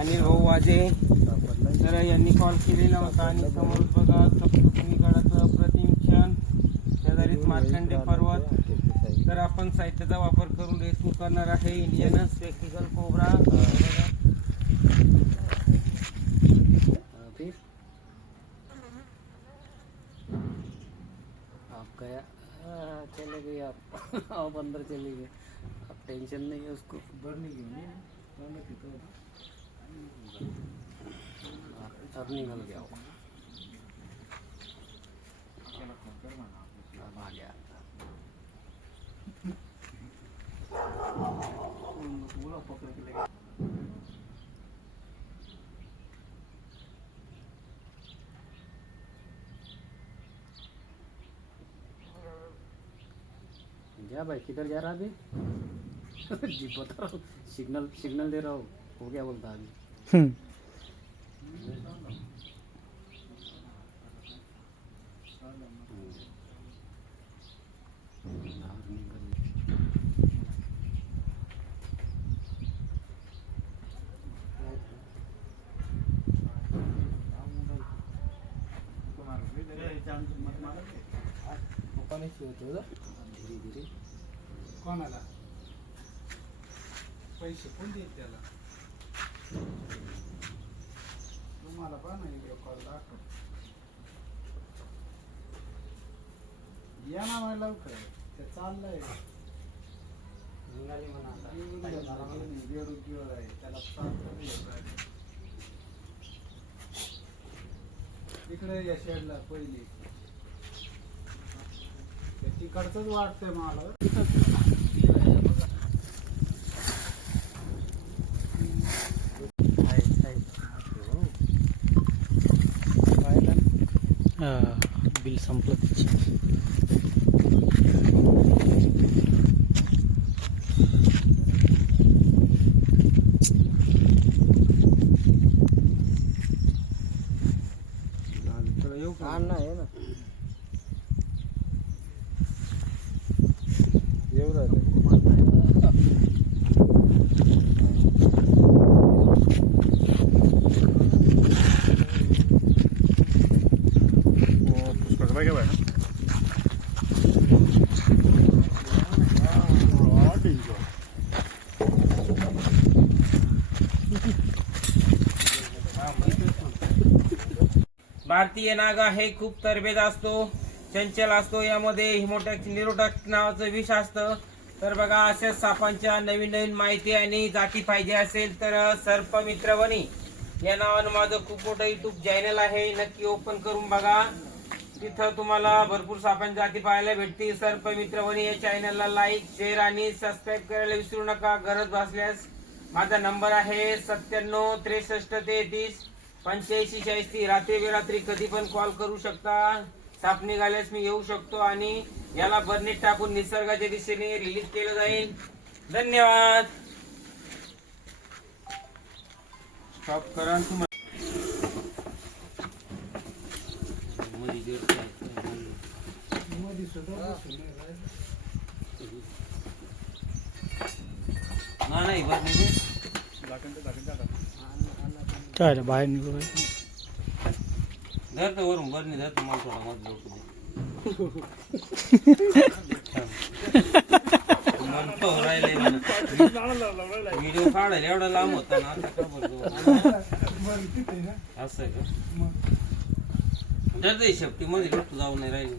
अनिल भाऊ वाजे तर यांनी कॉल केलेला होता आणि समोर बघा सप्तशृंगी गडाचं अप्रतिम क्षण, शेजारीच मार्कंडे पर्वत. तर आपण साहित्याचा वापर करून रेस्क्यू करणार आहे इंडियन स्पेक्टिकल कोबरा. आप गया चले गए आप आप अंदर चले गए, अब टेंशन नहीं है उसको. अब निकल गया वो, अब आ गया. जा भाई, किधर जा रहा अभी? जी बता रहा हूँ, सिग्नल दे रहा हूँ. वो क्या बोलता अभी? धीरे धीरे. कोणाला पैसे कोण देत त्याला? तुम्हाला पण नाही कॉल दाखव. या ना मला लवकर, ते चाललंय निघाली म्हणा आता. बेडूक आहे त्याला तिकडे या शेडला पहिली तिकडचंच वाटतंय मला. बिल संपलं. येऊ का? आहे ना. येऊ राहिलं. भारतीय नागा हे खूप तरबेज असतो, चंचल असतो. यामध्ये हिमोटॅक्स निरोटॅक्स नावाचं विष असतं. तर बघा, अशाच सापांच्या नवीन नवीन माहिती आणि जाती पाहिजे असेल तर सर्पमित्रवनी या नावानं माझं खूप मोठं युट्यूब चॅनल आहे, नक्की ओपन करून बघा. तिथं तुम्हाला भरपूर सापांच्या जाती पाहायला भेटतील. सर्पमित्रवनी या चॅनलला लाईक, शेअर आणि सबस्क्राईब करायला विसरू नका. गरज भासल्यास माझा नंबर आहे 97 63 33 85 86. रात्री बेरात्री कधी पण कॉल करू शकता. साप निघाल्यास मी येऊ शकतो आणि याला बर्नीत टाकून निसर्गाच्या दिशेने रिलीज केलं जाईल. धन्यवाद. स्टॉप करा. नाही काय रे बाहेर निघू. धर तर वरून बरं नाही धर तुम्हाला थोडा मत लोक म्हणतो राहिले व्हिडिओ काढायला एवढा लांब होता ना. असं आहे का? शेपटी मध्ये जाऊ नाही राहिले.